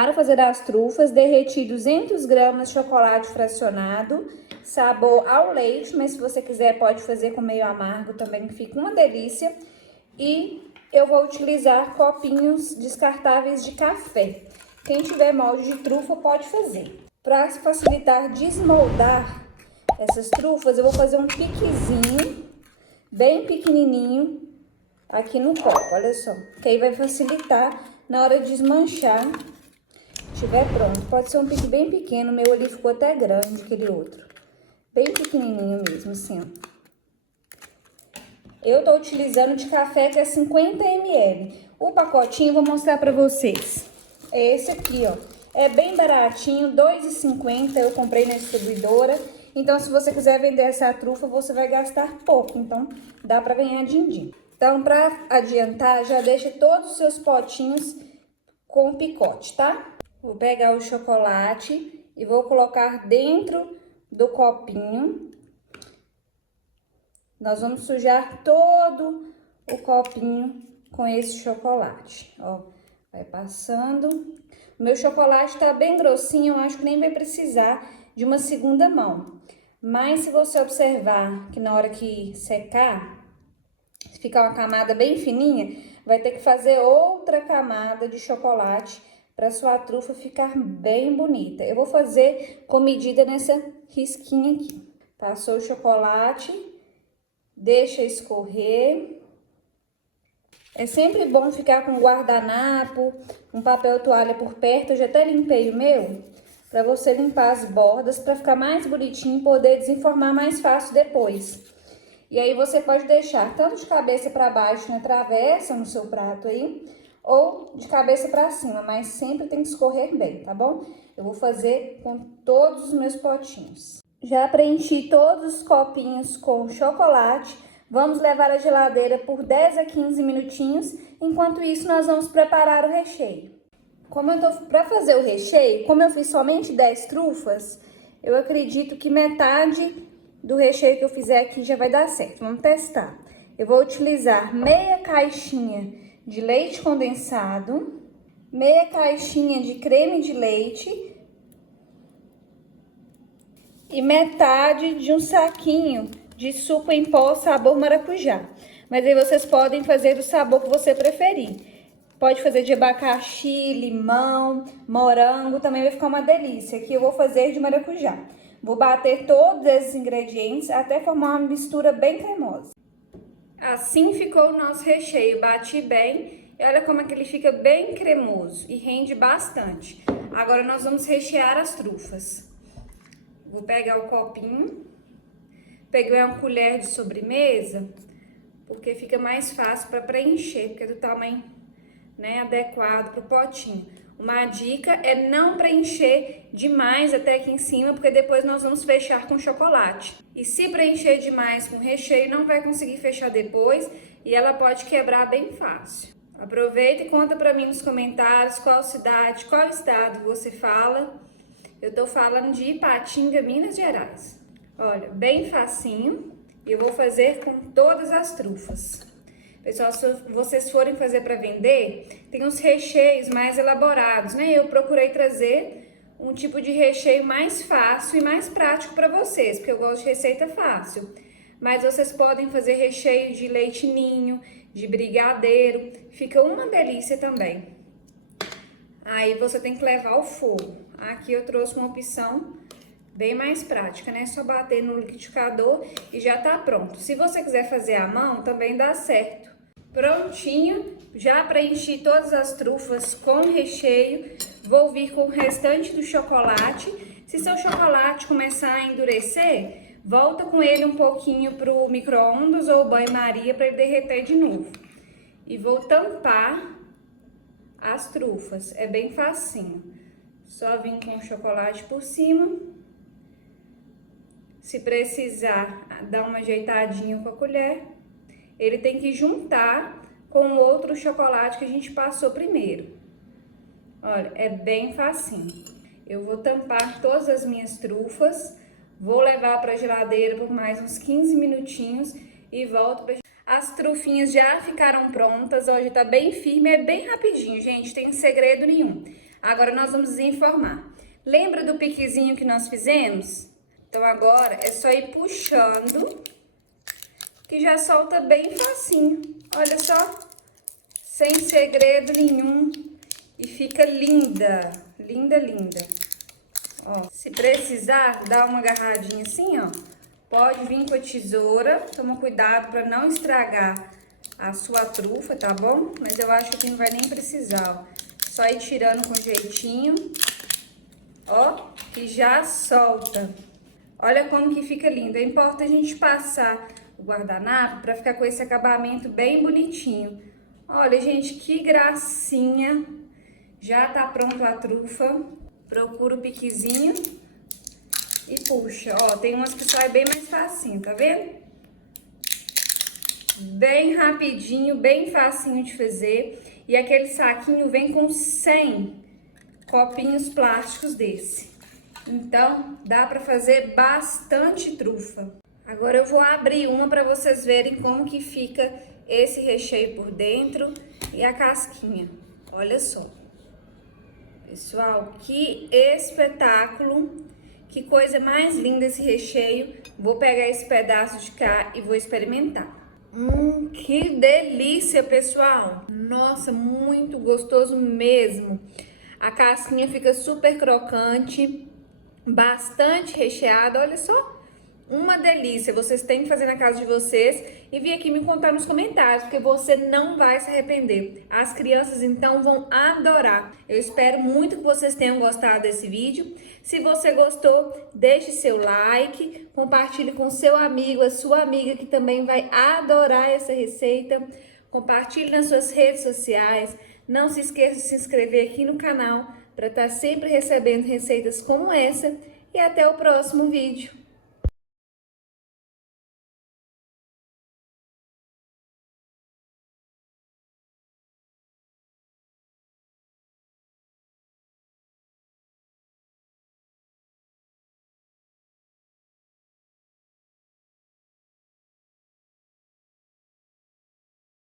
Para fazer as trufas, derreti 200 gramas de chocolate fracionado, sabor ao leite, mas se você quiser pode fazer com meio amargo também, que fica uma delícia. E eu vou utilizar copinhos descartáveis de café. Quem tiver molde de trufa pode fazer. Para facilitar desmoldar essas trufas, eu vou fazer um piquezinho bem pequenininho aqui no copo, olha só. Que aí vai facilitar na hora de desmanchar. Estiver pronto, pode ser um pique bem pequeno, o meu ali ficou até grande, aquele outro. Bem pequenininho mesmo, assim, ó. Eu tô utilizando de café que é 50 ml. O pacotinho eu vou mostrar pra vocês. É esse aqui, ó. É bem baratinho, R$ 2,50, eu comprei na distribuidora. Então, se você quiser vender essa trufa, você vai gastar pouco. Então, dá pra ganhar din-din. Então, pra adiantar, já deixa todos os seus potinhos com picote, tá? Vou pegar o chocolate e vou colocar dentro do copinho. Nós vamos sujar todo o copinho com esse chocolate, ó. Vai passando. O meu chocolate tá bem grossinho, eu acho que nem vai precisar de uma segunda mão. Mas se você observar que na hora que secar, se ficar uma camada bem fininha, vai ter que fazer outra camada de chocolate para sua trufa ficar bem bonita. Eu vou fazer com medida nessa risquinha aqui. Passou o chocolate, deixa escorrer. É sempre bom ficar com guardanapo, um papel toalha por perto. Eu já até limpei o meu, para você limpar as bordas, para ficar mais bonitinho e poder desenformar mais fácil depois. E aí você pode deixar tanto de cabeça para baixo na travessa, no seu prato aí, ou de cabeça para cima, mas sempre tem que escorrer bem, tá bom? Eu vou fazer com todos os meus potinhos. Já preenchi todos os copinhos com chocolate. Vamos levar à geladeira por 10 a 15 minutinhos. Enquanto isso, nós vamos preparar o recheio. Para fazer o recheio, como eu fiz somente 10 trufas, eu acredito que metade do recheio que eu fizer aqui já vai dar certo. Vamos testar. Eu vou utilizar meia caixinha de leite condensado, meia caixinha de creme de leite e metade de um saquinho de suco em pó sabor maracujá. Mas aí vocês podem fazer do sabor que você preferir. Pode fazer de abacaxi, limão, morango, também vai ficar uma delícia. Aqui eu vou fazer de maracujá. Vou bater todos esses ingredientes até formar uma mistura bem cremosa. Assim ficou o nosso recheio, bati bem e olha como é que ele fica bem cremoso e rende bastante. Agora nós vamos rechear as trufas. Vou pegar o copinho, peguei uma colher de sobremesa, porque fica mais fácil para preencher, porque é do tamanho, né, adequado para o potinho. Uma dica é não preencher demais até aqui em cima, porque depois nós vamos fechar com chocolate. E se preencher demais com recheio, não vai conseguir fechar depois e ela pode quebrar bem fácil. Aproveita e conta para mim nos comentários qual cidade, qual estado você fala. Eu tô falando de Ipatinga, Minas Gerais. Olha, bem facinho. E eu vou fazer com todas as trufas. Pessoal, se vocês forem fazer para vender, tem uns recheios mais elaborados, né? Eu procurei trazer um tipo de recheio mais fácil e mais prático para vocês, porque eu gosto de receita fácil. Mas vocês podem fazer recheio de leite ninho, de brigadeiro, fica uma delícia também. Aí você tem que levar ao fogo. Aqui eu trouxe uma opção bem mais prática, né? Só bater no liquidificador e já tá pronto. Se você quiser fazer à mão, também dá certo. Prontinho, já preenchi todas as trufas com recheio. Vou vir com o restante do chocolate. Se seu chocolate começar a endurecer, volta com ele um pouquinho pro micro-ondas ou banho-maria para ele derreter de novo. E vou tampar as trufas, é bem facinho. Só vim com o chocolate por cima. Se precisar dar uma ajeitadinha com a colher, ele tem que juntar com o outro chocolate que a gente passou primeiro. Olha, é bem facinho. Eu vou tampar todas as minhas trufas, vou levar para a geladeira por mais uns 15 minutinhos e volto para... As trufinhas já ficaram prontas, ó, já tá bem firme, é bem rapidinho, gente, tem segredo nenhum. Agora nós vamos desenformar. Lembra do piquezinho que nós fizemos? Então agora é só ir puxando, que já solta bem facinho. Olha só, sem segredo nenhum. E fica linda, linda, linda. Ó, se precisar, dá uma agarradinha assim, ó. Pode vir com a tesoura, toma cuidado para não estragar a sua trufa, tá bom? Mas eu acho que não vai nem precisar, ó. Só ir tirando com jeitinho, ó, que já solta. Olha como que fica lindo. É importante a gente passar o guardanapo para ficar com esse acabamento bem bonitinho. Olha, gente, que gracinha. Já tá pronto a trufa. Procura o piquezinho e puxa. Ó, tem umas que saem bem mais facinho, tá vendo? Bem rapidinho, bem facinho de fazer. E aquele saquinho vem com 100 copinhos plásticos desse. Então, dá pra fazer bastante trufa. Agora eu vou abrir uma pra vocês verem como que fica esse recheio por dentro e a casquinha. Olha só. Pessoal, que espetáculo! Que coisa mais linda esse recheio. Vou pegar esse pedaço de cá e vou experimentar. Que delícia, pessoal! Nossa, muito gostoso mesmo. A casquinha fica super crocante, bastante recheada, olha só. Uma delícia, vocês têm que fazer na casa de vocês e vir aqui me contar nos comentários, porque você não vai se arrepender. As crianças, então, vão adorar. Eu espero muito que vocês tenham gostado desse vídeo. Se você gostou, deixe seu like, compartilhe com seu amigo, a sua amiga que também vai adorar essa receita. Compartilhe nas suas redes sociais. Não se esqueça de se inscrever aqui no canal para estar sempre recebendo receitas como essa. E até o próximo vídeo.